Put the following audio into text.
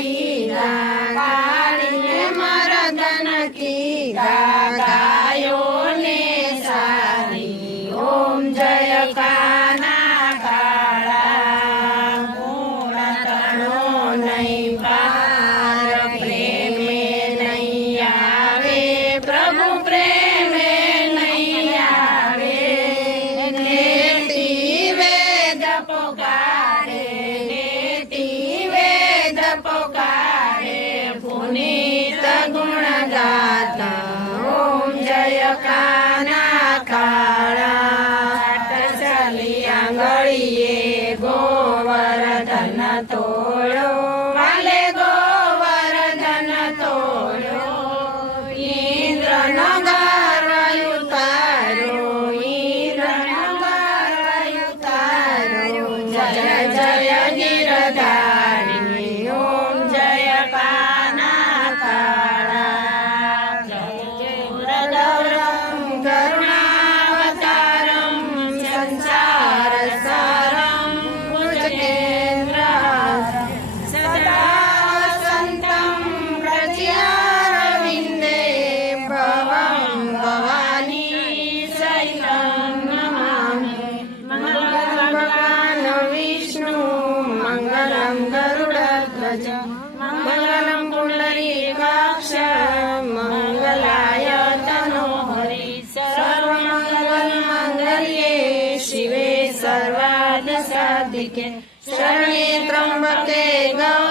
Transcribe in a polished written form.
कीधा काळीने मर्दन कीधा गायो ने सारी ओम जय काना काळा गुण तणो नहीं पार प्रेमे नहीं आवे प्रभु प्रेमे नहीं आवे नेति वेद पुकारे नेति वेद पुकारे पुनीत गुण गाता ओम जय काना काळा चली आंगळीए गोवर्धन तोळो वाले गोवर्धन तोळो इंद्र नगर उतारो इंद्र नगर उतारो जय जय गिरधारी ओम जय काना काळा गौरम करुणावतारम संसार सारम भुजगेन्द्र सदा वसन्तं प्रज्ञारविन्दे भवं भवानी सहितं नमामि मङ्गलं भगवान् विष्णु मङ्गलं गरुडध्वज मङ्गलं पुण्डरीकाक्ष मङ्गलाय तनोहरि सर्वमङ्गलमाङ्गल्ये शिवे सर्वार्थसाधिके शरण्ये त्र्यम्बके गौरी